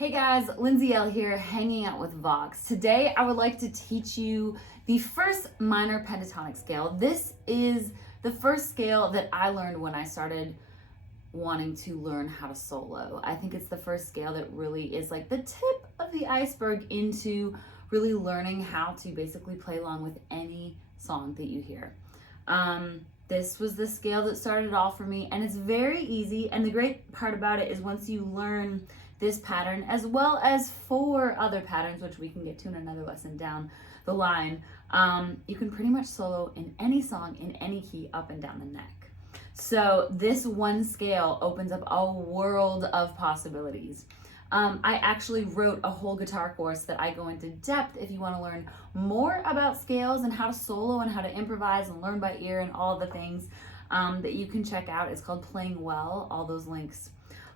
Hey guys, Lindsay Ell here, hanging out with Vox. Today I would like to teach you the first minor pentatonic scale. This is the first scale that I learned when I started wanting to learn how to solo. I think it's the first scale that really is like the tip of the iceberg into really learning how to basically play along with any song that you hear. This was the scale that started it all for me, and it's very easy. And the great part about it is once you learn this pattern, as well as 4 other patterns, which we can get to in another lesson down the line, you can pretty much solo in any song, in any key, up and down the neck. So this one scale opens up a world of possibilities. I actually wrote a whole guitar course that I go into depth if you want to learn more about scales and how to solo and how to improvise and learn by ear and all the things that you can check out. It's called Playing Well. All those links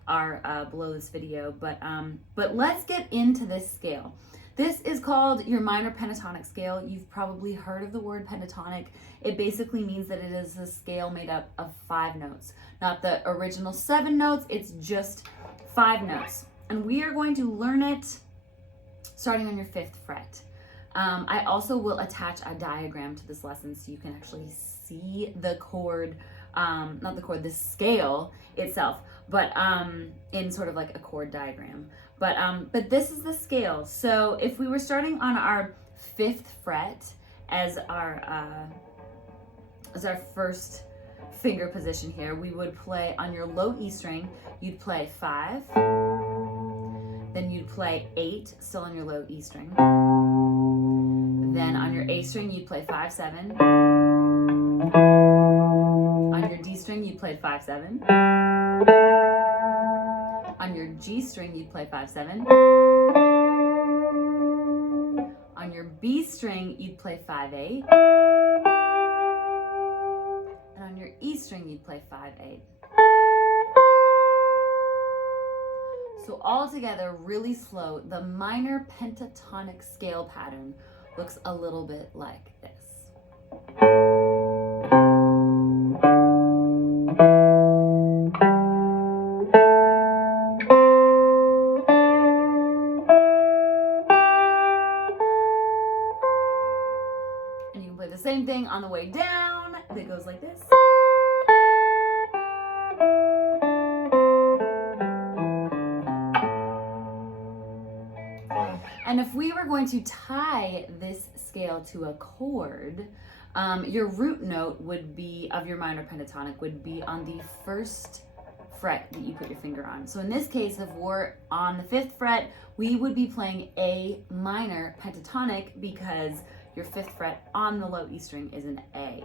are below this video, but let's get into this scale. This is called your minor pentatonic scale. You've probably heard of the word pentatonic. It basically means that it is a scale made up of 5 notes, not the original 7 notes. It's just 5 notes, and we are going to learn it starting on your 5th fret. I also will attach a diagram to this lesson so you can actually see the chord, not the chord, the scale itself, but in sort of like a chord diagram. But this is the scale. So if we were starting on our 5th fret as our first finger position here, we would play on your low E string, you'd play 5, then you'd play 8, still on your low E string. Then on your A string, you'd play 5, 7. On your D string, you'd play 5, 7. On your G string, you'd play 5, 7. On your B string, you'd play 5, 8. And on your E string, you'd play 5, 8. So all together, really slow, the minor pentatonic scale pattern looks a little bit like this. And you can play the same thing on the way down that goes like this. And if we were going to tie this scale to a chord, your root note would be, of your minor pentatonic, would be on the 1st fret that you put your finger on. So in this case, if we're on the 5th fret, we would be playing A minor pentatonic because your 5th fret on the low E string is an A.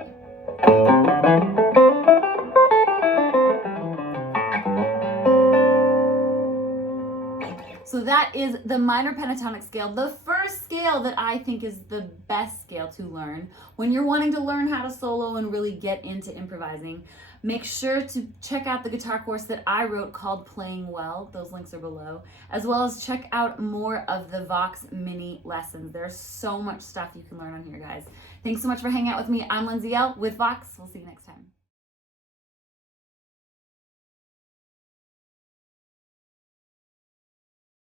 So that is the minor pentatonic scale, the first scale that I think is the best scale to learn when you're wanting to learn how to solo and really get into improvising. Make sure to check out the guitar course that I wrote called Playing Well. Those links are below, as well as check out more of the Vox mini lessons. There's so much stuff you can learn on here, guys. Thanks so much for hanging out with me. I'm Lindsay Ell with Vox. We'll see you next time.